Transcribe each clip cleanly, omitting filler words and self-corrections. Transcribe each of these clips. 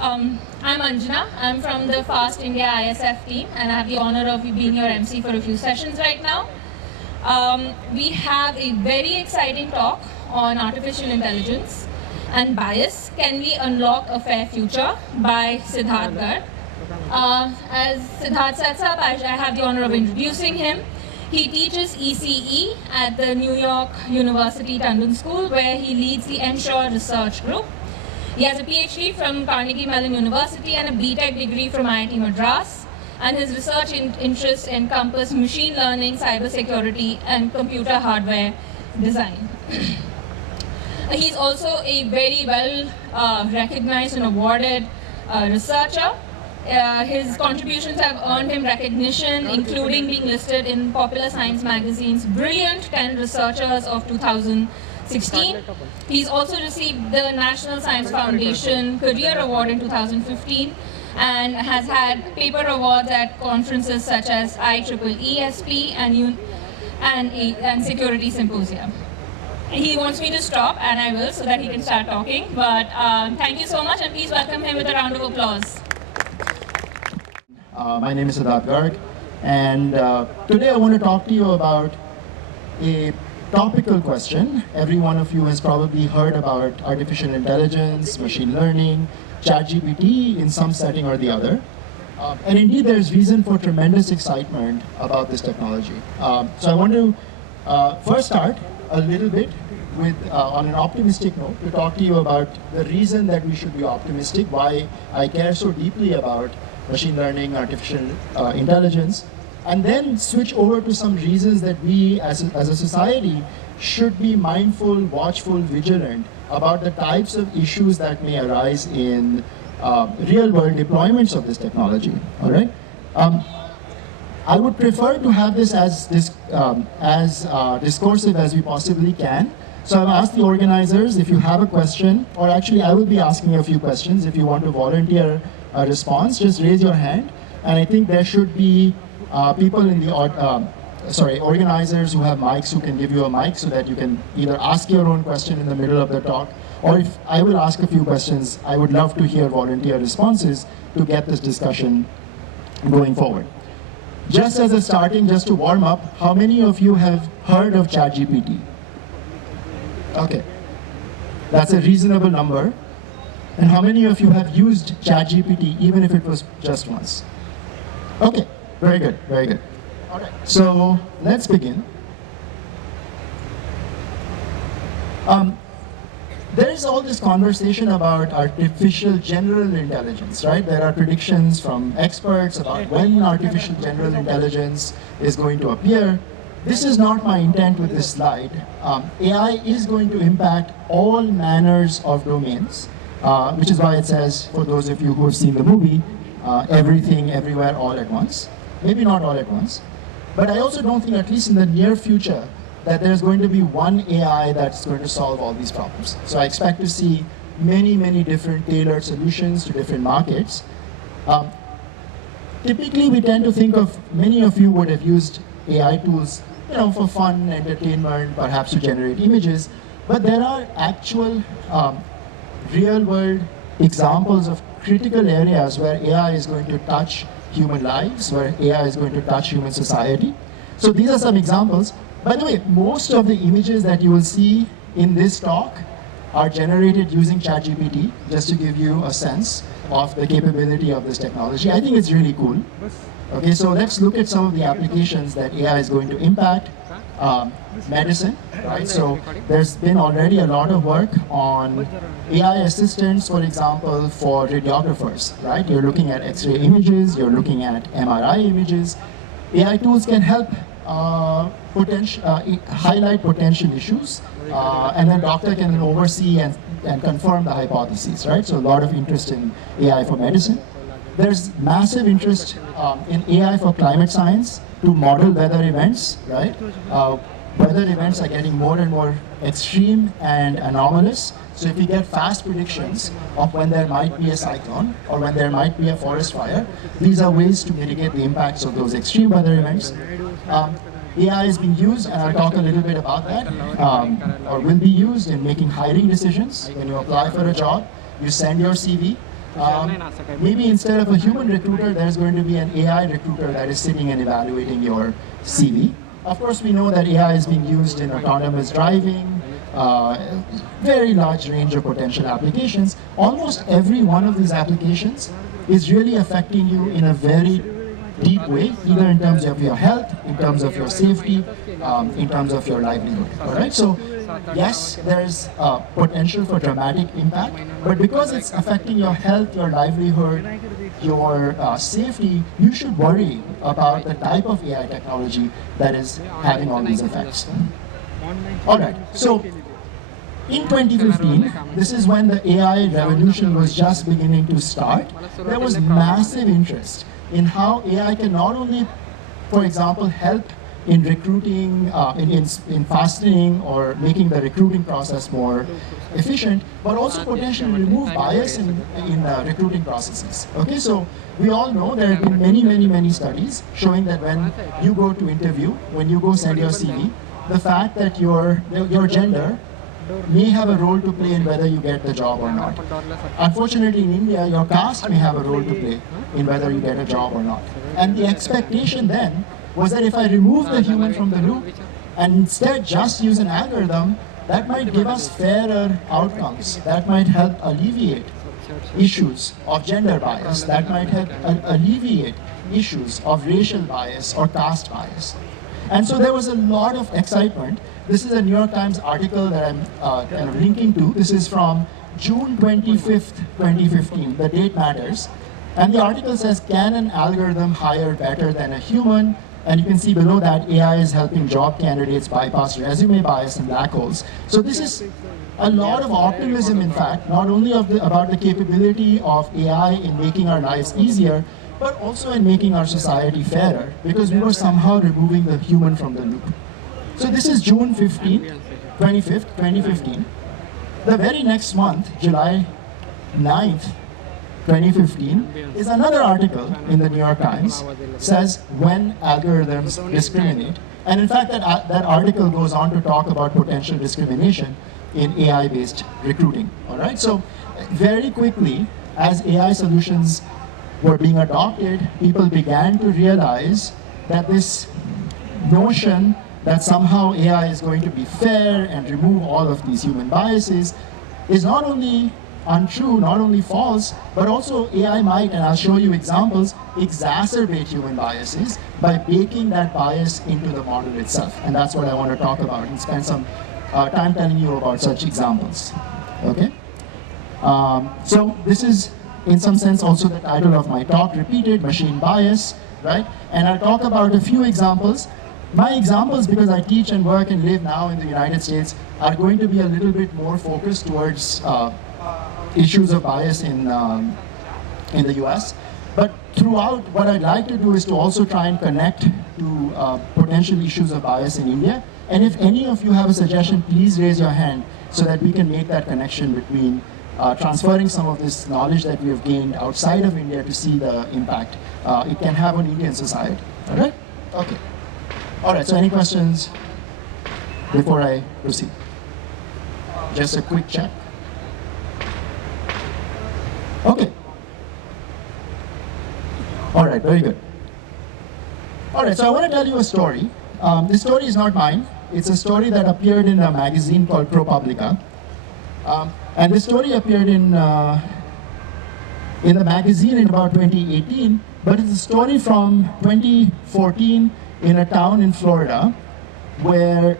I'm Anjana. I'm from the FAST India ISF team, and I have the honor of being your MC for a few sessions right now. We have a very exciting talk on artificial intelligence and bias. Can we unlock a fair future by Siddharth Garg. As Siddharth sets up, I have the honor of introducing him. He teaches ECE at the New York University Tandon School, where he leads the Ensure Research Group. He has a Ph.D. from Carnegie Mellon University and a B.Tech degree from IIT Madras, and his research interests encompass machine learning, cybersecurity, and computer hardware design. He's also a very well recognized and awarded researcher. His contributions have earned him recognition, including being listed in Popular Science magazine's Brilliant 10 Researchers of 2016. He's also received the National Science Foundation Career Award in 2015 and has had paper awards at conferences such as IEEE SP and Security Symposium. He wants me to stop, and I will, so that he can start talking. But thank you so much, and please welcome him with a round of applause. My name is Siddharth Garg, and today I want to talk to you about a topical question. Every one of you has probably heard about artificial intelligence, machine learning, ChatGPT in some setting or the other. And indeed, there's reason for tremendous excitement about this technology. So I want to first start a little bit with, on an optimistic note, to talk to you about the reason that we should be optimistic, why I care so deeply about machine learning, artificial intelligence, and then switch over to some reasons that we as a society should be mindful, watchful, vigilant about the types of issues that may arise in real-world deployments of this technology. All right. I would prefer to have this as discursive as we possibly can. So I've asked the organizers, if you have a question, or actually I will be asking a few questions. If you want to volunteer a response, just raise your hand. And I think there should be people in the, organizers who have mics who can give you a mic so that you can either ask your own question in the middle of the talk, or if I will ask a few questions, I would love to hear volunteer responses to get this discussion going forward. Just as a starting, just to warm up, how many of you have heard of ChatGPT? Okay, that's a reasonable number. And how many of you have used ChatGPT, even if it was just once? Okay, very good, very good. All right, so let's begin. There is all this conversation about artificial general intelligence, right? There are predictions from experts about when artificial general intelligence is going to appear. This is not my intent with this slide. AI is going to impact all manners of domains, which is why it says, for those of you who have seen the movie, everything, everywhere, all at once. Maybe not all at once. But I also don't think, at least in the near future, that there's going to be one AI that's going to solve all these problems. So I expect to see many, many different tailored solutions to different markets. Typically, we tend to think of, many of you would have used AI tools, for fun, entertainment, perhaps to generate images. But there are actual real-world examples of critical areas where AI is going to touch human lives, where AI is going to touch human society. So these are some examples. By the way, most of the images that you will see in this talk are generated using ChatGPT, just to give you a sense of the capability of this technology. I think it's really cool. Okay, so let's look at some of the applications that AI is going to impact. Medicine, right? So there's been already a lot of work on AI assistants, for example, for radiographers, right? You're looking at X-ray images, you're looking at MRI images. AI tools can help highlight potential issues, and then doctor can oversee and confirm the hypotheses, right? So a lot of interest in AI for medicine. There's massive interest in AI for climate science to model weather events, right? Weather events are getting more and more extreme and anomalous. So if we get fast predictions of when there might be a cyclone or when there might be a forest fire, these are ways to mitigate the impacts of those extreme weather events. AI is being used, and I'll talk a little bit about that, or will be used in making hiring decisions. When you apply for a job, you send your CV, maybe instead of a human recruiter, there's going to be an AI recruiter that is sitting and evaluating your CV. Of course, we know that AI is being used in autonomous driving, very large range of potential applications. Almost every one of these applications is really affecting you in a very deep way, either in terms of your health, in terms of your safety, in terms of your livelihood. All right. So yes, there's potential for dramatic impact, but because it's affecting your health, your livelihood, your safety, you should worry about the type of AI technology that is having all these effects. All right. So in 2015, this is when the AI revolution was just beginning to start. There was massive interest in how AI can not only, for example, help in recruiting, in fastening or making the recruiting process more efficient, but also potentially remove bias in recruiting processes. Okay, so we all know there have been many studies showing that when you go to interview, when you go send your CV, the fact that your gender may have a role to play in whether you get the job or not. Unfortunately, in India, your caste may have a role to play in whether you get a job or not. And the expectation then was that if I remove the human from the loop and instead just use an algorithm, that might give us fairer outcomes. That might help alleviate issues of gender bias. That might help alleviate issues of racial bias or caste bias. And so there was a lot of excitement. This is a New York Times article that I'm kind of linking to. This is from June 25th, 2015. The date matters. And the article says, can an algorithm hire better than a human? And you can see below that AI is helping job candidates bypass resume bias and black holes. So this is a lot of optimism, in fact, not only about the capability of AI in making our lives easier, but also in making our society fairer, because we were somehow removing the human from the loop. So this is June 25th, 2015. The very next month, July 9th, 2015, is another article in the New York Times, says when algorithms discriminate. And in fact, that article goes on to talk about potential discrimination in AI-based recruiting. All right. So very quickly, as AI solutions were being adopted, people began to realize that this notion that somehow AI is going to be fair and remove all of these human biases is not only untrue, not only false, but also AI might, and I'll show you examples, exacerbate human biases by baking that bias into the model itself. And that's what I want to talk about and spend some time telling you about such examples. Okay? So this is, in some sense, also the title of my talk, Repeated Machine Bias, right? And I'll talk about a few examples. My examples, because I teach and work and live now in the United States, are going to be a little bit more focused towards issues of bias in the US. But throughout, what I'd like to do is to also try and connect to potential issues of bias in India. And if any of you have a suggestion, please raise your hand so that we can make that connection between transferring some of this knowledge that we have gained outside of India to see the impact it can have on Indian society. All right? Okay. All right, so any questions before I proceed? Just a quick check. Okay. All right, very good. All right, so I want to tell you a story. This story is not mine. It's a story that appeared in a magazine called ProPublica. And this story appeared in the magazine in about 2018, but it's a story from 2014 in a town in Florida where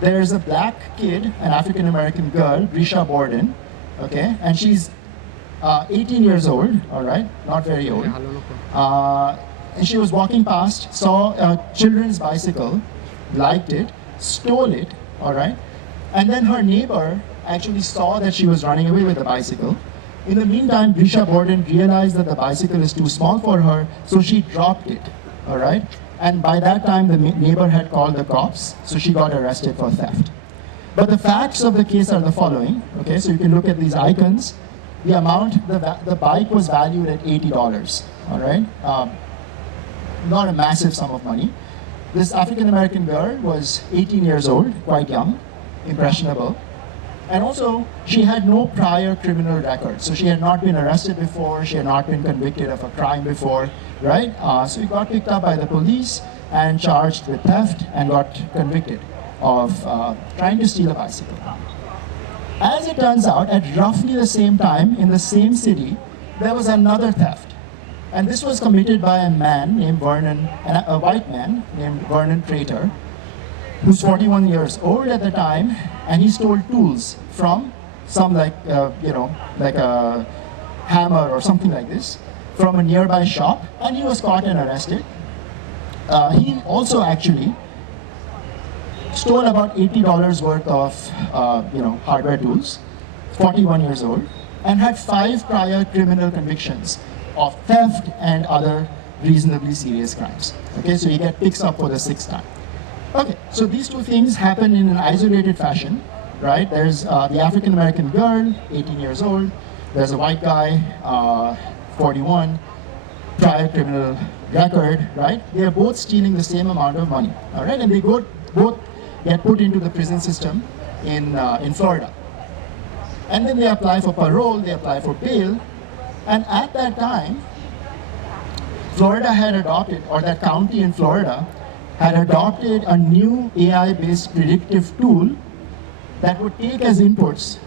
there's a black kid, an African-American girl, Brisha Borden, okay, and she's 18 years old, all right, not very old, and she was walking past, saw a children's bicycle, liked it, stole it, all right, and then her neighbor actually saw that she was running away with the bicycle. In the meantime, Brisha Borden realized that the bicycle is too small for her, so she dropped it, all right? And by that time, the neighbor had called the cops, so she got arrested for theft. But the facts of the case are the following, okay? So you can look at these icons. The amount, the bike was valued at $80, all right? Not a massive sum of money. This African-American girl was 18 years old, quite young, impressionable. And also, she had no prior criminal record. So she had not been arrested before, she had not been convicted of a crime before, right? So he got picked up by the police and charged with theft and got convicted of trying to steal a bicycle. As it turns out, at roughly the same time, in the same city, there was another theft. And this was committed by a man named Vernon, a white man named Vernon Prater, who's 41 years old at the time, and he stole tools from some like a hammer or something like this from a nearby shop, and he was caught and arrested. He also actually stole about $80 worth of hardware tools, 41 years old, and had 5 prior criminal convictions of theft and other reasonably serious crimes. Okay, so he gets picked up for the 6th time. Okay, so these two things happen in an isolated fashion, right? There's the African American girl, 18 years old. There's a white guy, 41, prior criminal record, right? They are both stealing the same amount of money, all right? And they both get put into the prison system in Florida. And then they apply for parole, they apply for bail, and at that time, Florida had adopted, or that county in Florida, had adopted a new AI-based predictive tool that would take as inputs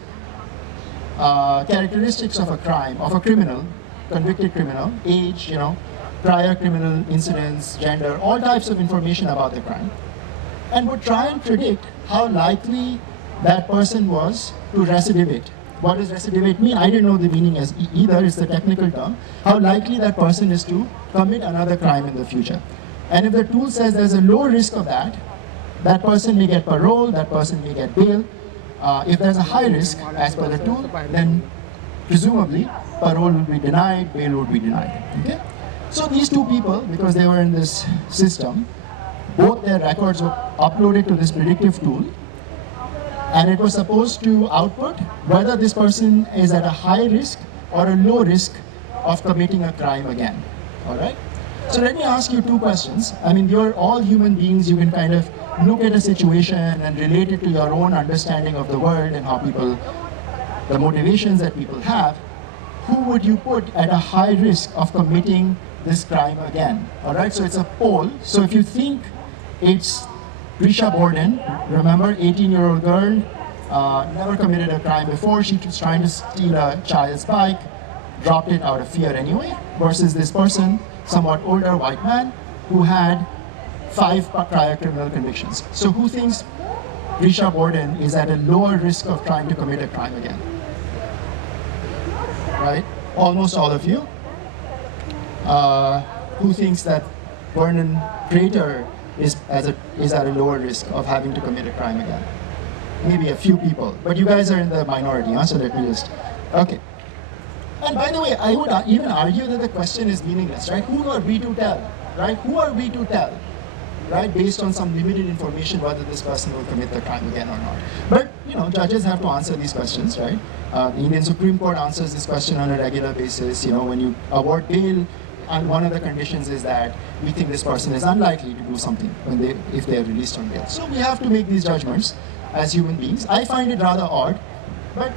characteristics of a crime, of a criminal, convicted criminal, age, prior criminal incidents, gender, all types of information about the crime, and would try and predict how likely that person was to recidivate. What does recidivate mean? I didn't know the meaning as either, it's the technical term. How likely that person is to commit another crime in the future. And if the tool says there's a low risk of that, that person may get parole, that person may get bail. If there's a high risk, as per the tool, then presumably parole will be denied, bail would be denied. Okay? So these two people, because they were in this system, both their records were uploaded to this predictive tool, and it was supposed to output whether this person is at a high risk or a low risk of committing a crime again. All right? So let me ask you two questions. I mean, you're all human beings. You can kind of look at a situation and relate it to your own understanding of the world and how people, the motivations that people have. Who would you put at a high risk of committing this crime again? All right, so it's a poll. So if you think it's Risha Borden, remember, 18-year-old girl, never committed a crime before. She was trying to steal a child's bike, dropped it out of fear anyway, versus this person, somewhat older white man, who had 5 prior criminal convictions. So who thinks Risha Borden is at a lower risk of trying to commit a crime again? Right? Almost all of you. Who thinks that Vernon Prater is at a lower risk of having to commit a crime again? Maybe a few people, but you guys are in the minority, huh? So let me just, okay. And by the way, I would even argue that the question is meaningless, right? Who are we to tell, right? Who are we to tell, right? Based on some limited information whether this person will commit the crime again or not. But, judges have to answer these questions, right? The Indian Supreme Court answers this question on a regular basis. When you award bail, and one of the conditions is that we think this person is unlikely to do something if they are released on bail. So we have to make these judgments as human beings. I find it rather odd, but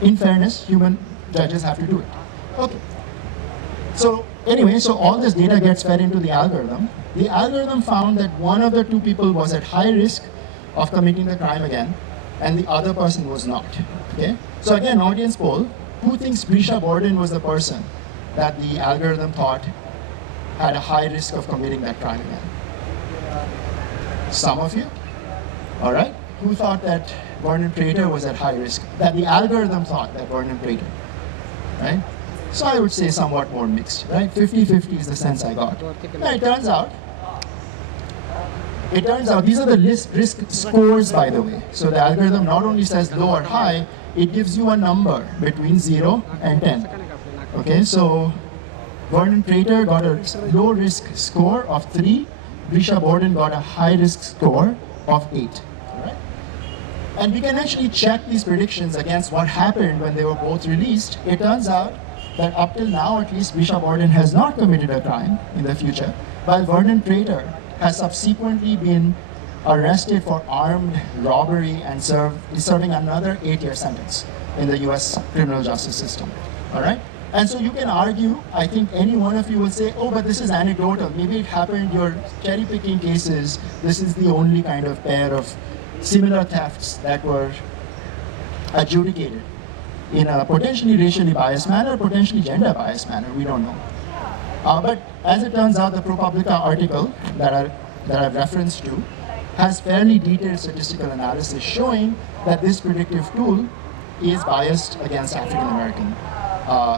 in fairness, human judges have to do it. Okay. So anyway, so all this data gets fed into the algorithm. The algorithm found that one of the two people was at high risk of committing the crime again, and the other person was not. Okay. So again, audience poll: who thinks Risha Borden was the person that the algorithm thought had a high risk of committing that crime again? Some of you? All right. Who thought that Vernon Prater was at high risk? That the algorithm thought that Vernon Prater, right? So I would say somewhat more mixed, right? 50-50 is the sense I got. Now it turns out, these are the risk scores, by the way. So the algorithm not only says low or high, it gives you a number between 0 and 10. Okay, so Vernon Prater got a low risk score of 3. Risha Borden got a high risk score of 8. All right? And we can actually check these predictions against what happened when they were both released. It turns out that up till now, at least, Risha Borden has not committed a crime in the future, while Vernon Prater has subsequently been arrested for armed robbery and is serving another 8-year sentence in the US criminal justice system, all right? And so you can argue, I think any one of you will say, oh, but this is anecdotal. Maybe it happened, you're cherry picking cases. This is the only kind of pair of similar thefts that were adjudicated in a potentially racially biased manner, potentially gender biased manner, we don't know. But as it turns out, the ProPublica article that I've referenced to has fairly detailed statistical analysis showing that this predictive tool is biased against African American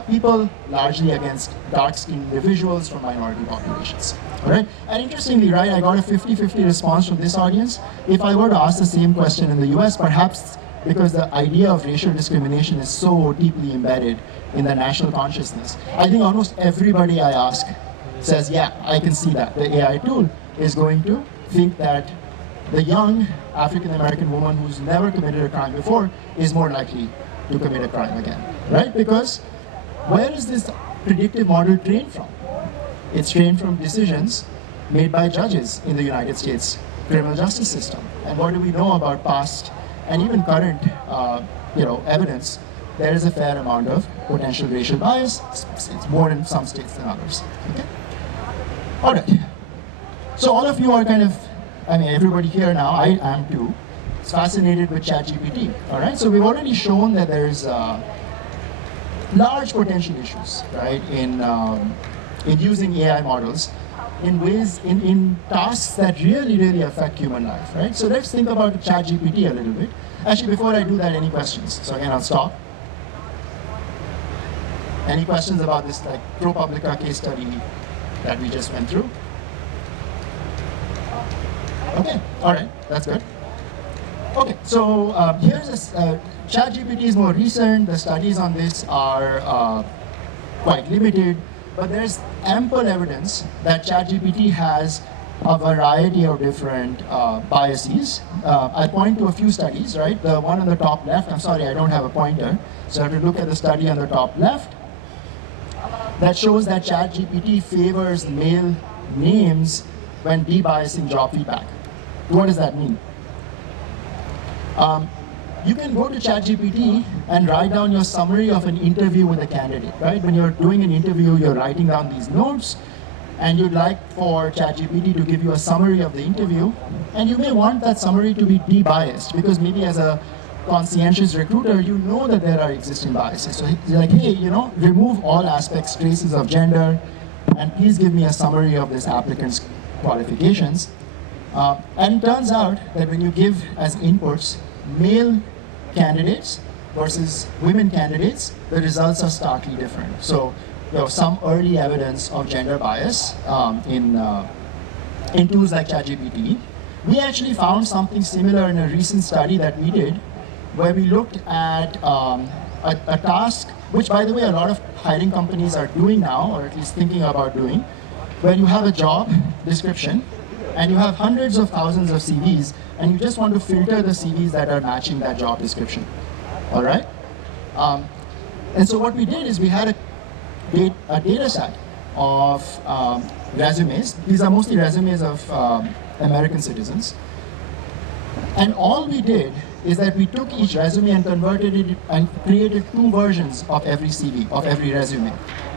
people, largely against dark-skinned individuals from minority populations. All right? And interestingly, right, I got a 50-50 response from this audience. If I were to ask the same question in the US, perhaps because the idea of racial discrimination is so deeply embedded in the national consciousness, I think almost everybody I ask says, yeah, I can see that. The AI tool is going to think that the young African-American woman who's never committed a crime before is more likely to commit a crime again, right? Because where is this predictive model trained from? It's trained from decisions made by judges in the United States criminal justice system. And what do we know about past and even current evidence? There is a fair amount of potential racial bias. It's more in some states than others. Okay? All right. So all of you are kind of, I mean, everybody here now, I am too, is fascinated with ChatGPT. All right. So we've already shown that there's large potential issues, right, in using AI models in ways, in tasks that really affect human life, right? So let's think about ChatGPT a little bit. Actually, before I do that, any questions? So again, I'll stop. Any questions about this like ProPublica case study that we just went through? Okay, all right, that's good. Okay, so here's this, ChatGPT is more recent. The studies on this are quite limited, but there's ample evidence that ChatGPT has a variety of different biases. I point to a few studies, right? The one on the top left, I'm sorry, I don't have a pointer, so I have to look at the study on the top left that shows that ChatGPT favors male names when debiasing job feedback. What does that mean? You can go to ChatGPT and write down your summary of an interview with a candidate, right? When you're doing an interview, you're writing down these notes, and you'd like for ChatGPT to give you a summary of the interview, and you may want that summary to be debiased, because maybe as a conscientious recruiter, you know that there are existing biases. So you're like, hey, remove all aspects, traces of gender, and please give me a summary of this applicant's qualifications. And it turns out that when you give as inputs male candidates versus women candidates, the results are starkly different. So some early evidence of gender bias in tools like ChatGPT. We actually found something similar in a recent study that we did, where we looked at a task, which by the way a lot of hiring companies are doing now, or at least thinking about doing, where you have a job description, and you have hundreds of thousands of CVs, and you just want to filter the CVs that are matching that job description, all right? And so what we did is we had a data set of resumes. These are mostly resumes of American citizens. And all we did is that we took each resume and converted it and created two versions of every CV, of every resume.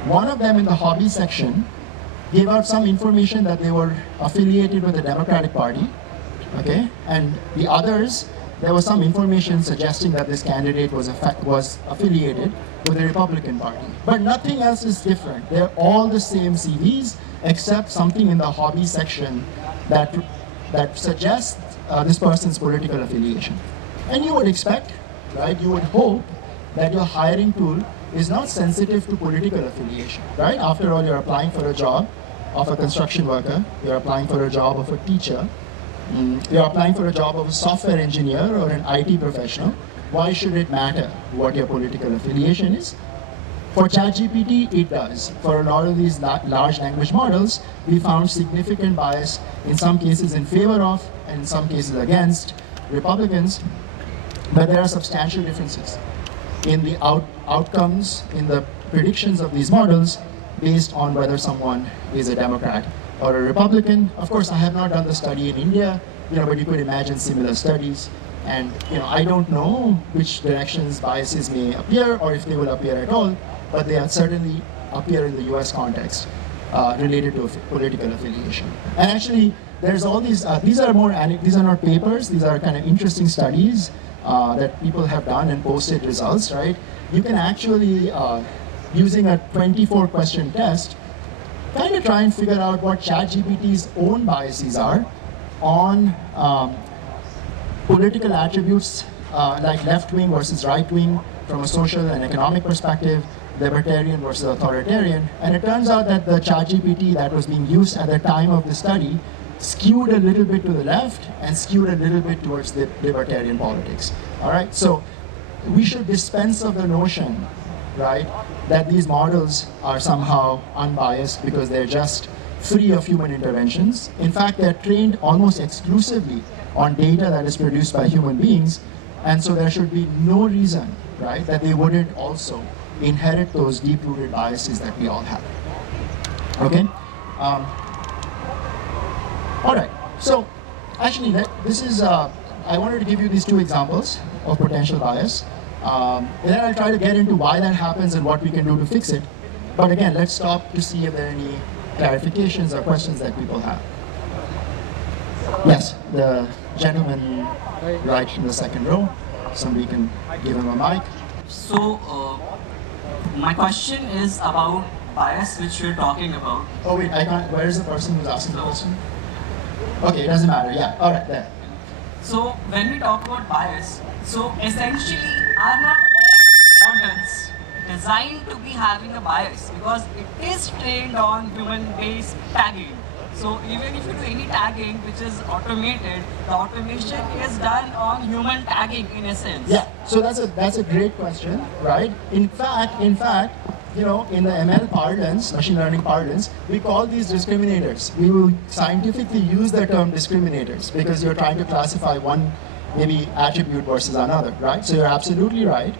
One of them in the hobby section gave out some information that they were affiliated with the Democratic Party, okay? And the others, there was some information suggesting that this candidate was affiliated with the Republican Party. But nothing else is different. They're all the same CVs, except something in the hobby section that suggests this person's political affiliation. And you would expect, right, you would hope that your hiring tool is not sensitive to political affiliation, right? After all, you're applying for a job of a construction worker, you're applying for a job of a teacher, you're applying for a job of a software engineer or an IT professional. Why should it matter what your political affiliation is? For ChatGPT, it does. For a lot of these large language models, we found significant bias, in some cases in favor of, and in some cases against Republicans, but there are substantial differences in the outcomes, in the predictions of these models, based on whether someone is a Democrat or a Republican. Of course, I have not done the study in India. but you could imagine similar studies. And I don't know which directions biases may appear or if they will appear at all, but they certainly appear in the US context related to political affiliation. And actually, there's all these are not papers, these are kind of interesting studies that people have done and posted results, right? You can actually, using a 24-question test, kind of try and figure out what ChatGPT's own biases are on political attributes like left-wing versus right-wing from a social and economic perspective, libertarian versus authoritarian. And it turns out that the ChatGPT that was being used at the time of the study skewed a little bit to the left and skewed a little bit towards the libertarian politics. All right, so we should dispense of the notion, right, that these models are somehow unbiased because they're just free of human interventions. In fact, they're trained almost exclusively on data that is produced by human beings, and so there should be no reason, right, that they wouldn't also inherit those deep-rooted biases that we all have. Okay? All right, so actually this is, I wanted to give you these two examples of potential bias. And then I'll try to get into why that happens and what we can do to fix it. But again, let's stop to see if there are any clarifications or questions that people have. Yes, the gentleman right in the second row. Somebody can give him a mic. So, my question is about bias, which we're talking about. Oh wait, I can't. Where is the person who's asking the question? Okay, it doesn't matter. Yeah, all right, there. So, when we talk about bias, so essentially, are not all models designed to be having a bias? Because it is trained on human-based tagging. So even if you do any tagging which is automated, the automation is done on human tagging in a sense. Yeah, so that's a great question, right? In fact, in the ML parlance, machine learning parlance, we call these discriminators. We will scientifically use the term discriminators because you're trying to classify one maybe attribute versus another, right? So you're absolutely right.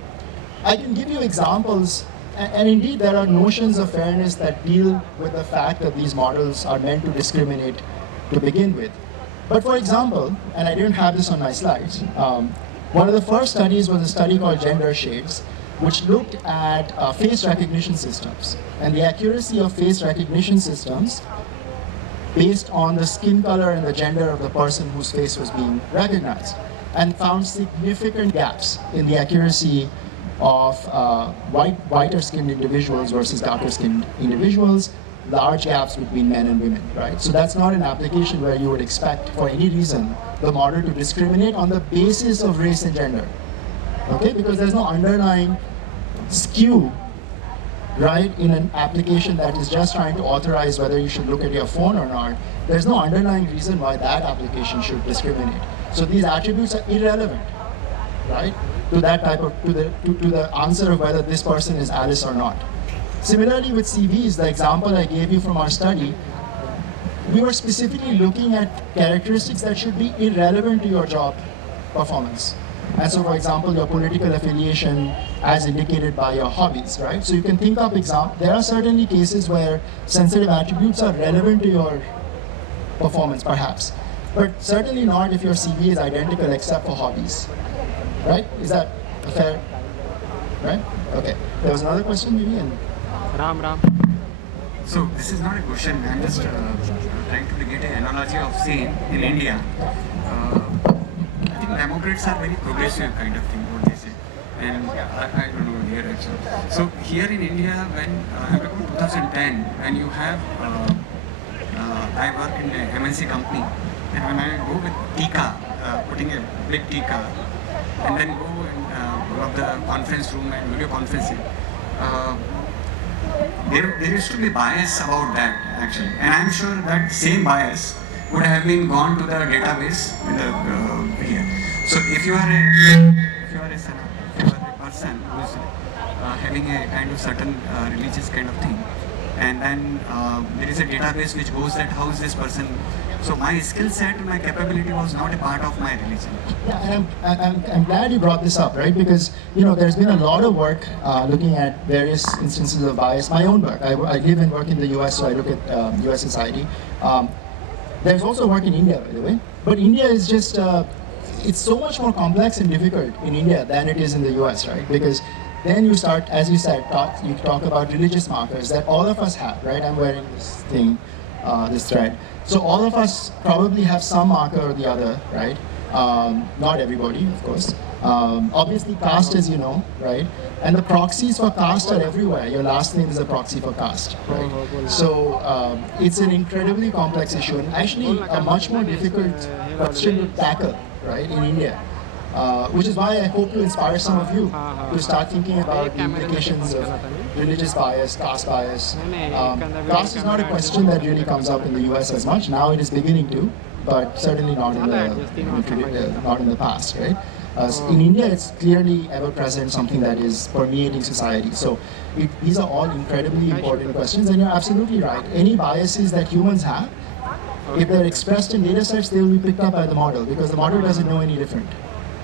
I can give you examples, and indeed there are notions of fairness that deal with the fact that these models are meant to discriminate to begin with. But for example, and I didn't have this on my slides, one of the first studies was a study called Gender Shades, which looked at face recognition systems and the accuracy of face recognition systems based on the skin color and the gender of the person whose face was being recognized, and found significant gaps in the accuracy of whiter-skinned individuals versus darker-skinned individuals, large gaps between men and women, right? So that's not an application where you would expect, for any reason, the model to discriminate on the basis of race and gender, okay? Because there's no underlying skew, right, in an application that is just trying to authorize whether you should look at your phone or not. There's no underlying reason why that application should discriminate. So these attributes are irrelevant, right, to that type of, to the answer of whether this person is Alice or not. Similarly with CVs, the example I gave you from our study, we were specifically looking at characteristics that should be irrelevant to your job performance. And so, for example, your political affiliation as indicated by your hobbies, right? So you can think of there are certainly cases where sensitive attributes are relevant to your performance, perhaps. But certainly not if your CV is identical except for hobbies, right? Is that fair, right? Okay. There was another question maybe? And Ram. So this is not a question, I'm just trying to get an analogy of, say, in India, I think Democrats are very progressive kind of thing, what they say. And I don't know here actually. So here in India, when I'm talking about 2010, when you have, I work in a MNC company, and when I go with Tika, putting a big Tika, and then go in one of the conference room and video conferencing, there used to be bias about that actually, and I'm sure that same bias would have been gone to the database in the here. So if you are a person who is having a kind of certain religious kind of thing, and then there is a database which goes that how is this person. So my skill set and my capability was not a part of my religion. Yeah, and I'm glad you brought this up, right? Because there's been a lot of work looking at various instances of bias. My own work. I live and work in the US, so I look at US society. There's also work in India, by the way. But India is just, it's so much more complex and difficult in India than it is in the US, right? Because then you start, as you said, you talk about religious markers that all of us have, right? I'm wearing this thing, this thread. So all of us probably have some marker or the other, right? Not everybody, of course. Obviously caste, as you know, right? And the proxies for caste are everywhere. Your last name is a proxy for caste, right? So it's an incredibly complex issue, and actually a much more difficult question to tackle, right, in India. Which is why I hope to inspire some of you to start thinking about the implications of religious bias, caste bias. Caste is not a question that really comes up in the US as much. Now it is beginning to, but certainly not in the past, right? In India, it's clearly ever present, something that is permeating society. So these are all incredibly important questions, and you're absolutely right. Any biases that humans have, if they're expressed in data sets, they will be picked up by the model, because the model doesn't know any different,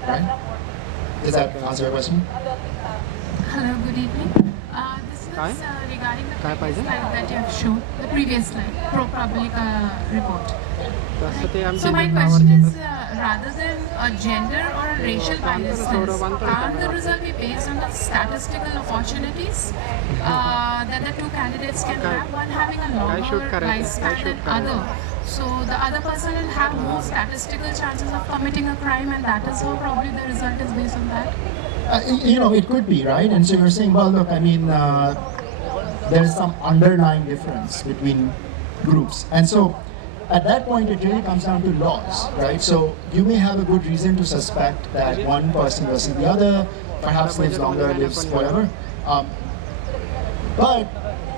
right? Does that answer your question? Hello, good evening. This is regarding the previous slide that you have shown, the previous slide, ProPublica report. So my question is, rather than a gender or a racial biases, can't the result be based on the statistical opportunities that the two candidates can have, one having a longer lifespan than other? So the other person will have more statistical chances of committing a crime, and that is how probably the result is based on that? You know, it could be, right? And so you're saying, well, look, I mean, there's some underlying difference between groups. And so at that point, it really comes down to laws, right? So you may have a good reason to suspect that one person versus the other, perhaps lives longer, lives whatever. But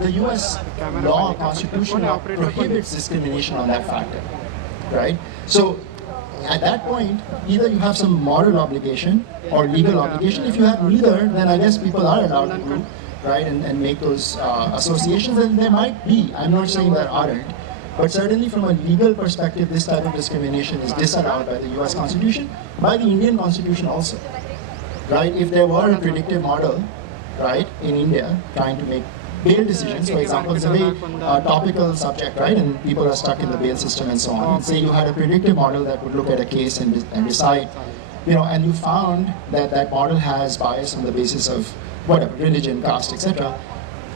the US law, constitution prohibits discrimination on that factor, right? So at that point, either you have some moral obligation or legal obligation. If you have neither, then I guess people are allowed to do, right, and make those associations, and there might be, I'm not saying there aren't, but certainly from a legal perspective, this type of discrimination is disallowed by the US Constitution, by the Indian Constitution also, right? If there were a predictive model, right, in India, trying to make bail decisions, for example, it's a very topical subject, right, and people are stuck in the bail system and so on. And say you had a predictive model that would look at a case and decide, you know, and you found that that model has bias on the basis of whatever, religion, caste, etc.,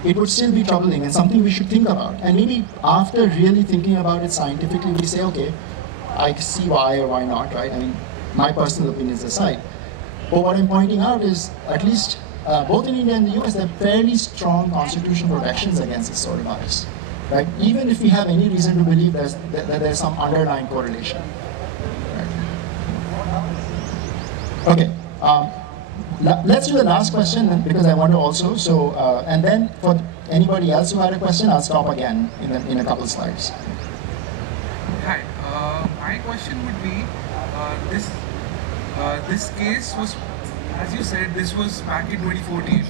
it would still be troubling and something we should think about. And maybe after really thinking about it scientifically, we say, okay, I see why or why not, right? I mean, my personal opinions aside. But what I'm pointing out is, at least both in India and the US, there are fairly strong constitutional protections against this sort of bias, right? Even if we have any reason to believe that there's some underlying correlation. Right? Okay, let's do the last question because I want to also, so, and then for anybody else who had a question, I'll stop again in a couple slides. Hi, my question would be, this case was, as you said, this was back in 2014.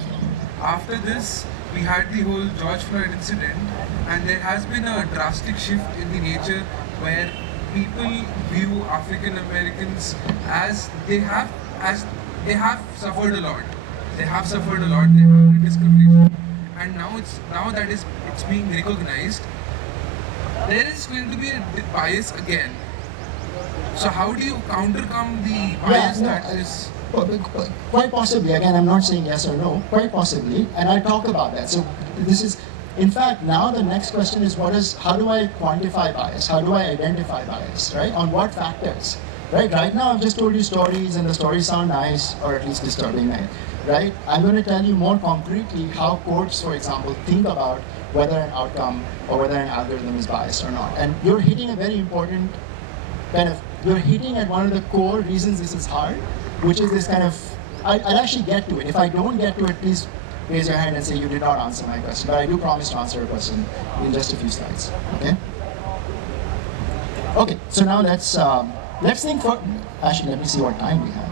After this, we had the whole George Floyd incident, and there has been a drastic shift in the nature where people view African Americans as they have suffered a lot. They have suffered a lot. They have been discriminated, and now that it's being recognized, there is going to be a bias again. So how do you countercome the bias that is? Quite possibly. Again, I'm not saying yes or no. Quite possibly, and I'll talk about that. So this is, in fact, now the next question is how do I quantify bias? How do I identify bias, right? On what factors, right? Right now, I've just told you stories, and the stories sound nice, or at least disturbing, right? I'm going to tell you more concretely how courts, for example, think about whether an outcome or whether an algorithm is biased or not. And you're hitting a very important you're hitting at one of the core reasons this is hard, which is this kind of, I'll actually get to it. If I don't get to it, please raise your hand and say you did not answer my question. But I do promise to answer your question in just a few slides, okay? Okay, so now let's think for, actually let me see what time we have.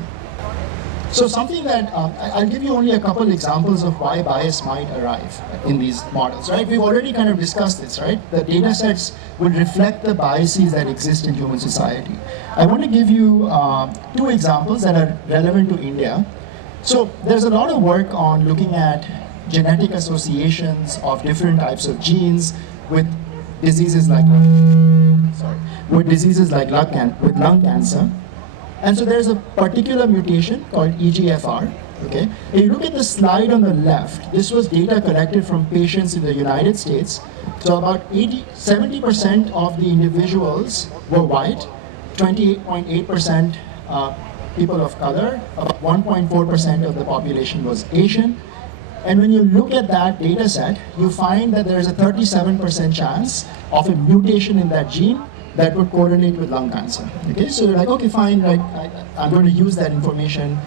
So something that, I'll give you only a couple examples of why bias might arrive in these models, right? We've already kind of discussed this, right? The data sets will reflect the biases that exist in human society. I want to give you two examples that are relevant to India. So there's a lot of work on looking at genetic associations of different types of genes with diseases like lung cancer. And so there's a particular mutation called EGFR. Okay. If you look at the slide on the left, this was data collected from patients in the United States. So about 70% of the individuals were white, 28.8% people of color, about 1.4% of the population was Asian. And when you look at that data set, you find that there's a 37% chance of a mutation in that gene that would correlate with lung cancer. Okay, so you're like, okay, fine, right, I'm going to use that information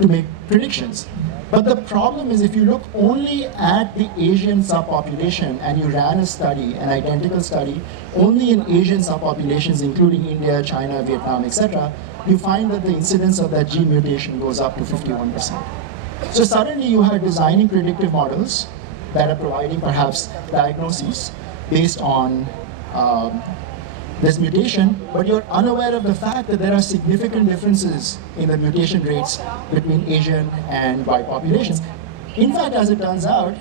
to make predictions. But the problem is, if you look only at the Asian subpopulation and you ran a study, an identical study, only in Asian subpopulations, including India, China, Vietnam, etc., you find that the incidence of that gene mutation goes up to 51%. So suddenly you are designing predictive models that are providing perhaps diagnoses based on this mutation, but you're unaware of the fact that there are significant differences in the mutation rates between Asian and white populations. In fact, as it turns out,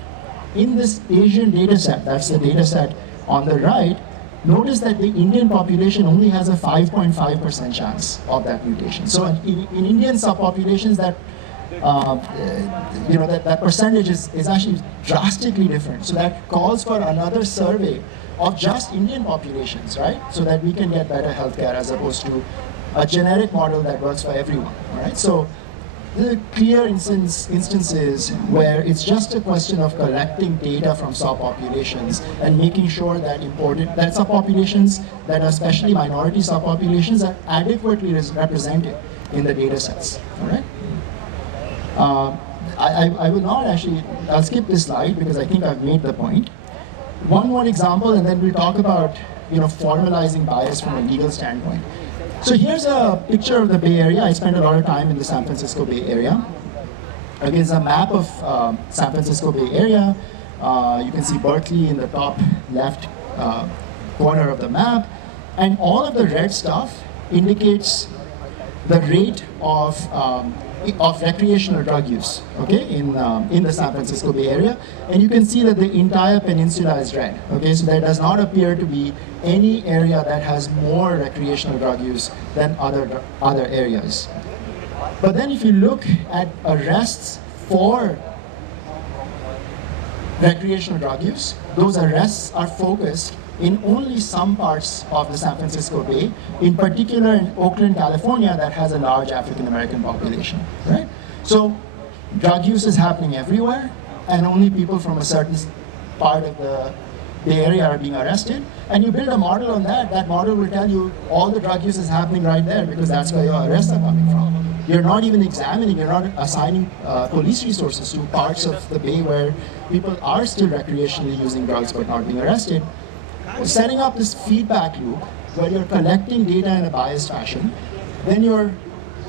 in this Asian data set, that's the data set on the right, notice that the Indian population only has a 5.5% chance of that mutation. So in Indian subpopulations, that that percentage is actually drastically different. So that calls for another survey of just Indian populations, right? So that we can get better healthcare as opposed to a generic model that works for everyone, right? So the clear instances where it's just a question of collecting data from subpopulations and making sure that subpopulations that are especially minority subpopulations are adequately represented in the data sets, all right? I will not actually, I'll skip this slide because I think I've made the point. One more example, and then we'll talk about formalizing bias from a legal standpoint. So here's a picture of the Bay Area. I spent a lot of time in the San Francisco Bay Area. Again, it's a map of San Francisco Bay Area. You can see Berkeley in the top left corner of the map. And all of the red stuff indicates the rate of recreational drug use, okay, in the San Francisco Bay Area, and you can see that the entire peninsula is red. Okay, so there does not appear to be any area that has more recreational drug use than other areas. But then, if you look at arrests for recreational drug use, those arrests are focused in only some parts of the San Francisco Bay, in particular in Oakland, California, that has a large African American population, right? So drug use is happening everywhere, and only people from a certain part of the Bay Area are being arrested. And you build a model on that, that model will tell you all the drug use is happening right there because that's where your arrests are coming from. You're not even examining, you're not assigning police resources to parts of the Bay where people are still recreationally using drugs but not being arrested. Setting up this feedback loop where you're collecting data in a biased fashion, then you're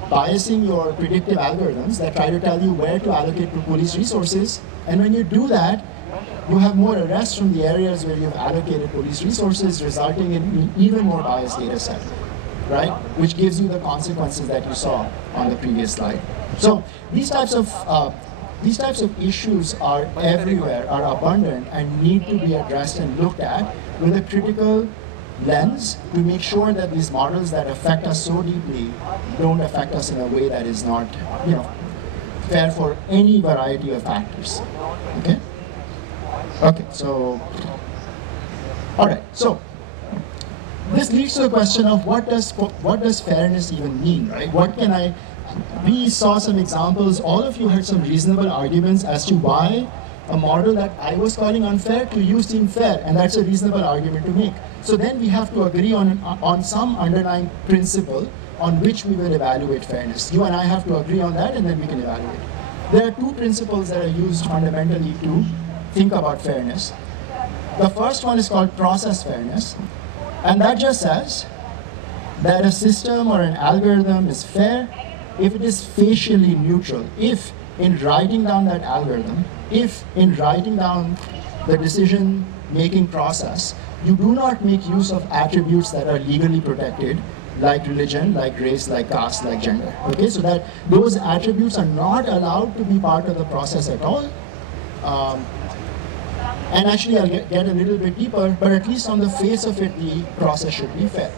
biasing your predictive algorithms that try to tell you where to allocate police resources, and when you do that, you have more arrests from the areas where you've allocated police resources, resulting in an even more biased data set, right? Which gives you the consequences that you saw on the previous slide. So these types of issues are everywhere, are abundant, and need to be addressed and looked at with a critical lens to make sure that these models that affect us so deeply don't affect us in a way that is not, fair for any variety of factors. Okay? Okay, so, all right, so this leads to the question of what does fairness even mean, right? We saw some examples, all of you had some reasonable arguments as to why a model that I was calling unfair to you seemed fair, and that's a reasonable argument to make. So then we have to agree on some underlying principle on which we will evaluate fairness. You and I have to agree on that, and then we can evaluate. There are two principles that are used fundamentally to think about fairness. The first one is called process fairness, and that just says that a system or an algorithm is fair if it is facially neutral. If in writing down that algorithm, if in writing down the decision-making process, you do not make use of attributes that are legally protected, like religion, like race, like caste, like gender. Okay, so that those attributes are not allowed to be part of the process at all. And actually, I'll get a little bit deeper, but at least on the face of it, the process should be fair.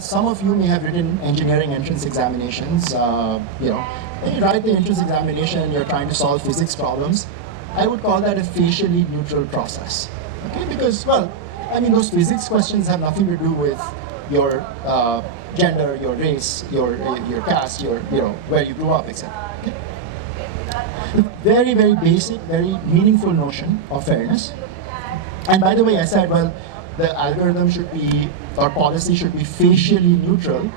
Some of you may have written engineering entrance examinations. When you write the entrance examination and you're trying to solve physics problems, I would call that a facially neutral process. Okay, because, well, I mean, those physics questions have nothing to do with your gender, your race, your caste, where you grew up, etc. Okay? Very, very basic, very meaningful notion of fairness. And by the way, I said, well, the algorithm should be, or policy should be facially neutral.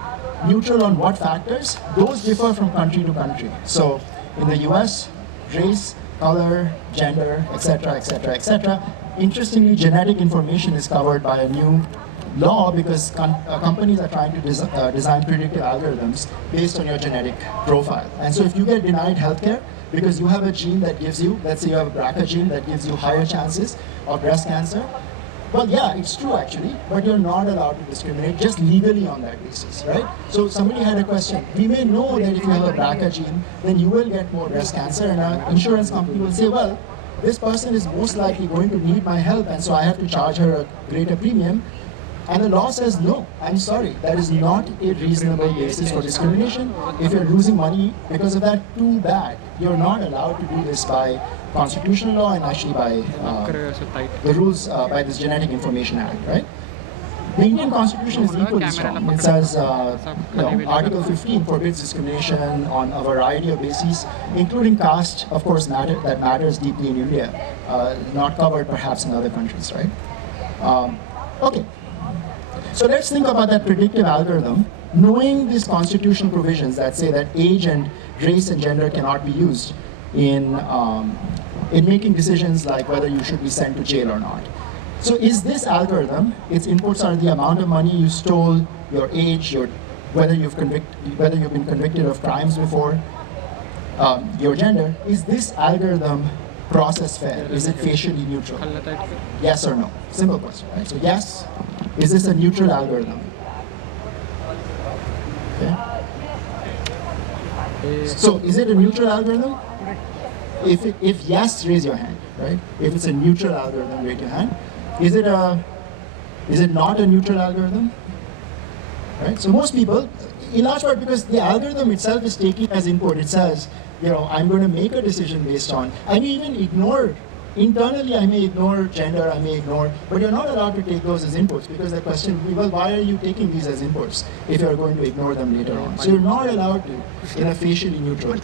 Neutral on what factors? Those differ from country to country. So in the US, race, color, gender, etc., etc., etc. Interestingly, genetic information is covered by a new law because companies are trying to design predictive algorithms based on your genetic profile. And so if you get denied healthcare because you have a gene that gives you, let's say you have a BRCA gene that gives you higher chances of breast cancer, well, yeah, it's true actually, but you're not allowed to discriminate just legally on that basis, right? So somebody had a question. We may know that if you have a BRCA gene, then you will get more breast cancer, and an insurance company will say, well, this person is most likely going to need my help, and so I have to charge her a greater premium. And the law says, no, I'm sorry, that is not a reasonable basis for discrimination. If you're losing money because of that, too bad. You're not allowed to do this by constitutional law and actually by the rules by this Genetic Information Act, right? The Indian Constitution is equally strong. It says, Article 15 forbids discrimination on a variety of bases, including caste, of course, that matters deeply in India, not covered perhaps in other countries, right? Okay. So let's think about that predictive algorithm, knowing these constitutional provisions that say that age and race and gender cannot be used in making decisions like whether you should be sent to jail or not. So is this algorithm, its inputs are the amount of money you stole, your age, whether you've been convicted of crimes before, your gender, is this algorithm process fair? Is it facially neutral? Yes or no? Simple question, right? So yes, is this a neutral algorithm? Okay. So is it a neutral algorithm? If yes, raise your hand, right? If it's a neutral algorithm, raise your hand. Is it not a neutral algorithm? Right? So most people, in large part because the algorithm itself is taking as input, it says, I'm going to make a decision based on, I may even ignore, internally I may ignore gender, I may ignore, but you're not allowed to take those as inputs because the question will be, well, why are you taking these as inputs if you're going to ignore them later on? So you're not allowed to in a facially neutral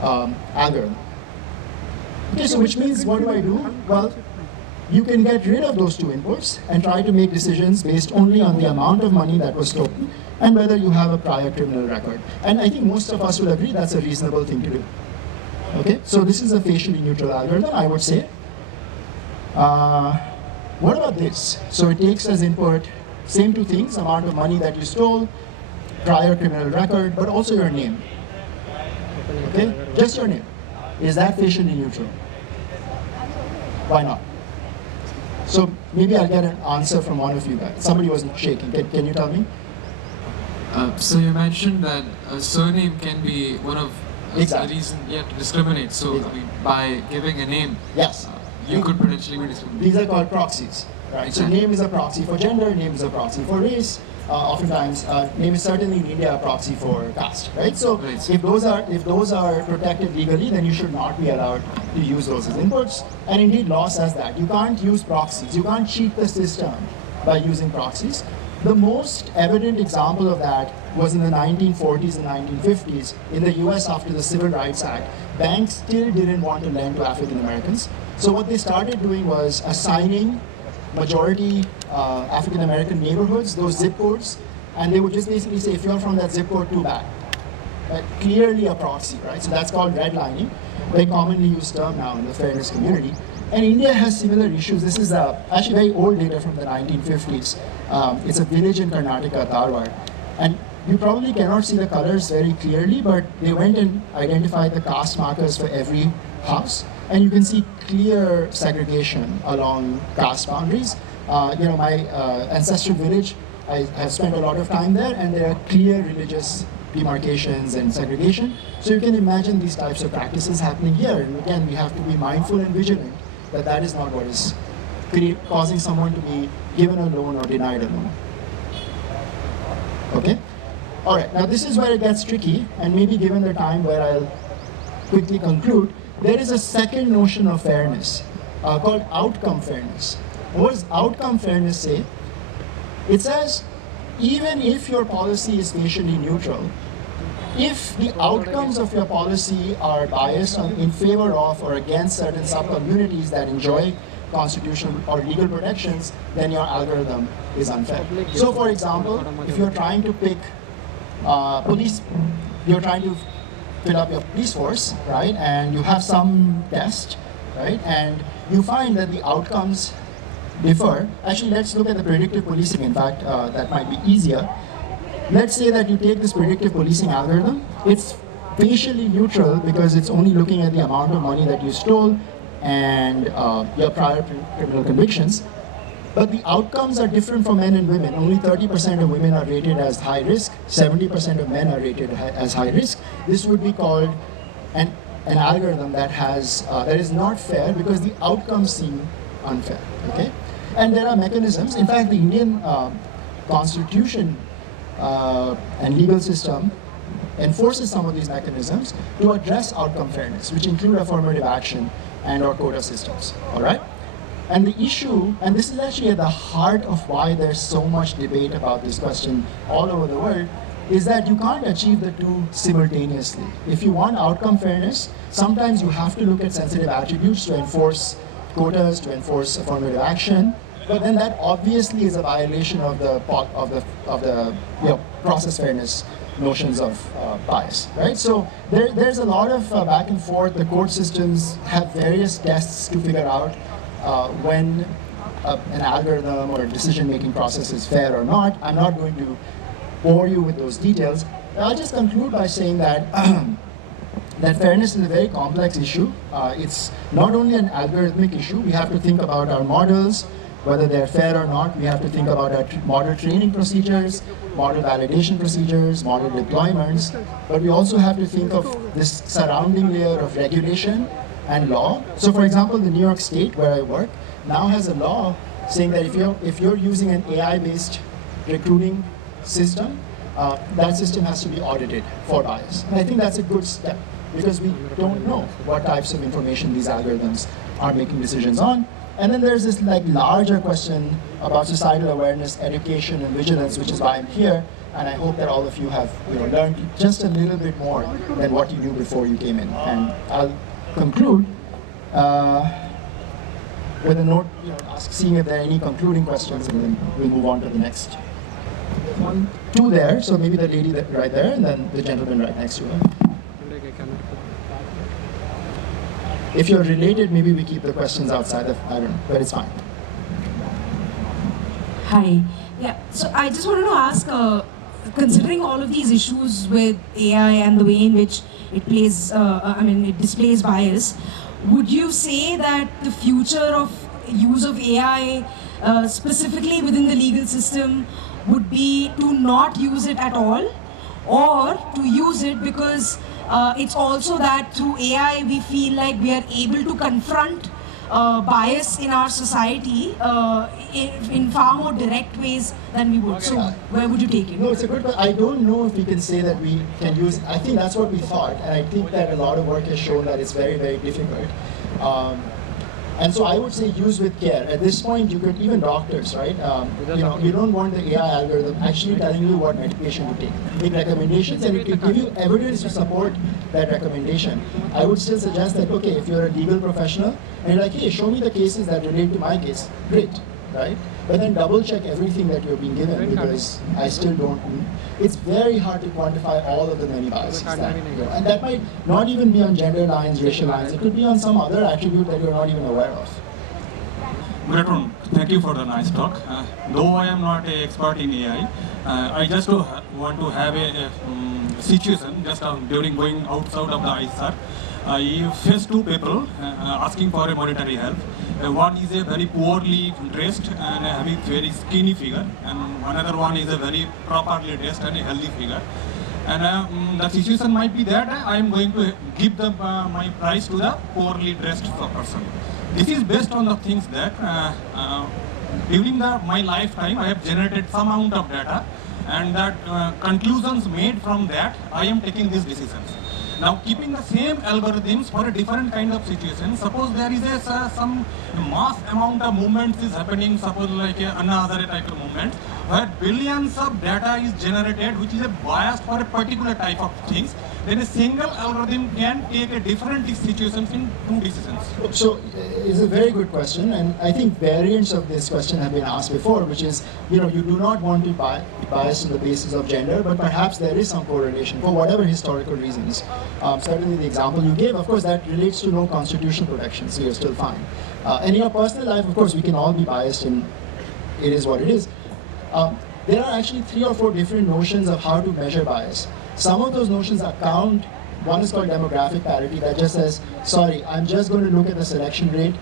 algorithm. Okay, so which means what do I do? Well, you can get rid of those two inputs and try to make decisions based only on the amount of money that was stolen and whether you have a prior criminal record. And I think most of us will agree that's a reasonable thing to do. Okay, so this is a facially neutral algorithm, I would say. What about this? So it takes as input same two things, amount of money that you stole, prior criminal record, but also your name. Okay, just your name. Is that facially neutral? Why not? So maybe I'll get an answer from one of you guys. Somebody was shaking. Can you tell me? So you mentioned that a surname can be one of Exactly. the reason you have to discriminate. So Exactly. I mean, by giving a name, Yes. you could potentially be discriminated. These are called proxies, right? So Exactly. name is a proxy for gender, name is a proxy for race. Oftentimes, name is certainly in India a proxy for caste, right? So Right. if those are protected legally, then you should not be allowed to use those as inputs. And indeed, law says that you can't use proxies. You can't cheat the system by using proxies. The most evident example of that was in the 1940s and 1950s in the US after the Civil Rights Act. Banks still didn't want to lend to African Americans. So what they started doing was assigning majority African American neighborhoods, those zip codes, and they would just basically say, if you're from that zip code, too bad. Clearly a proxy, right? So that's called redlining, very commonly used term now in the fairness community. And India has similar issues. This is actually very old data from the 1950s. It's a village in Karnataka, Dharwad. And you probably cannot see the colors very clearly, but they went and identified the caste markers for every house. And you can see clear segregation along caste boundaries. My ancestral village, I have spent a lot of time there, and there are clear religious demarcations and segregation. So you can imagine these types of practices happening here. And again, we have to be mindful and vigilant that that is not what is causing someone to be given a loan or denied a loan. Okay? All right, now this is where it gets tricky, and maybe given the time where I'll quickly conclude, there is a second notion of fairness called outcome fairness. What does outcome fairness say? It says, even if your policy is spatially neutral, if the outcomes of your policy are biased in favor of or against certain sub-communities that enjoy constitutional or legal protections, then your algorithm is unfair. So for example, if you're trying to pick you're trying to fill up your police force, right, and you have some test, right, and you find that the outcomes differ. Actually, let's look at the predictive policing, in fact, that might be easier. Let's say that you take this predictive policing algorithm. It's facially neutral because it's only looking at the amount of money that you stole and your prior criminal convictions. But the outcomes are different for men and women. Only 30% of women are rated as high risk, 70% of men are rated as high risk. This would be called an algorithm that is not fair because the outcomes seem unfair. Okay? And there are mechanisms. In fact, the Indian Constitution and legal system enforces some of these mechanisms to address outcome fairness, which include affirmative action and or quota systems. All right? And the issue, and this is actually at the heart of why there's so much debate about this question all over the world, is that you can't achieve the two simultaneously. If you want outcome fairness, sometimes you have to look at sensitive attributes to enforce quotas, to enforce affirmative action, but then that obviously is a violation of the process fairness notions of bias, right? So there's a lot of back and forth. The court systems have various tests to figure out when an algorithm or a decision-making process is fair or not. I'm not going to bore you with those details. I'll just conclude by saying that that fairness is a very complex issue. It's not only an algorithmic issue. We have to think about our models, whether they're fair or not. We have to think about our model training procedures, model validation procedures, model deployments. But we also have to think of this surrounding layer of regulation and law. So for example, the New York State, where I work, now has a law saying that if you're using an AI-based recruiting system, that system has to be audited for bias. And I think that's a good step because we don't know what types of information these algorithms are making decisions on. And then there's this larger question about societal awareness, education, and vigilance, which is why I'm here. And I hope that all of you have learned just a little bit more than what you knew before you came in. And I'll conclude with a note, seeing if there are any concluding questions, and then we'll move on to the next one. Two there, so maybe the lady right there, and then the gentleman right next to her. If you're related, maybe we keep the questions outside of, I don't know, but it's fine. Hi. Yeah, so I just wanted to ask, considering all of these issues with AI and the way in which it plays, it displays bias, would you say that the future of use of AI, specifically within the legal system, would be to not use it at all, or to use it because it's also that through AI we feel like we are able to confront bias in our society in far more direct ways than we would. So where would you take it? No, it's a good question. I don't know if we can say that we can use, I think that's what we thought, and I think that a lot of work has shown that it's very, very difficult. And so I would say use with care. At this point, you could, even doctors, right? You don't want the AI algorithm actually telling you what medication to take. Make recommendations, and it will give you evidence to support that recommendation. I would still suggest that, okay, if you're a legal professional, and you're like, hey, show me the cases that relate to my case, great, right? But then double check everything that you're being given, because I still don't, it's very hard to quantify all of the many biases that, and that might not even be on gender lines, racial lines, it could be on some other attribute that you're not even aware of. Good afternoon. Thank you for the nice talk. Though I am not an expert in AI, I just want to have a situation just during going outside of the ISR. I faced two people asking for a monetary help. One is a very poorly dressed and having very skinny figure, and another one is a very properly dressed and a healthy figure. And the situation might be that I am going to give my price to the poorly dressed person. this is based on the things that during my lifetime I have generated some amount of data, and that conclusions made from that I am taking these decisions. Now, keeping the same algorithms for a different kind of situation, suppose there is some mass amount of movements is happening, suppose like another type of movement, where billions of data is generated, which is a bias for a particular type of things, then a single algorithm can take a different situations in two decisions. So it's a very good question, and I think variants of this question have been asked before, which is, you do not want to bias on the basis of gender, but perhaps there is some correlation for whatever historical reasons. Certainly the example you gave, of course, that relates to no constitutional protection, so you're still fine. And in your personal life, of course, we can all be biased, and it is what it is. There are actually 3 or 4 different notions of how to measure bias. Some of those notions are count. One is called demographic parity, that just says, sorry, I'm just going to look at the selection rate,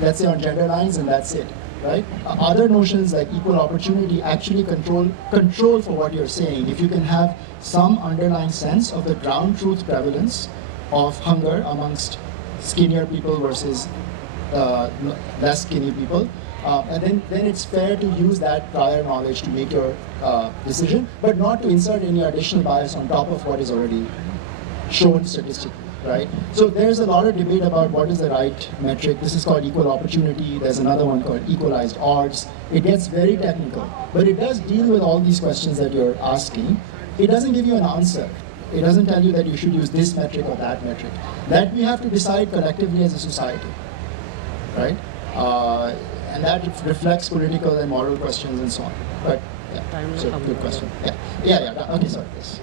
let's say on gender lines, and that's it, right? Other notions like equal opportunity actually control for what you're saying. If you can have some underlying sense of the ground truth prevalence of hunger amongst skinnier people versus less skinny people, and then it's fair to use that prior knowledge to make your decision, but not to insert any additional bias on top of what is already shown statistically, right? So there's a lot of debate about what is the right metric. This is called equal opportunity. There's another one called equalized odds. It gets very technical, but it does deal with all these questions that you're asking. It doesn't give you an answer. It doesn't tell you that you should use this metric or that metric. That we have to decide collectively as a society, right? And that reflects political and moral questions and so on. But yeah, so good question. Yeah. Okay, sorry. Yes.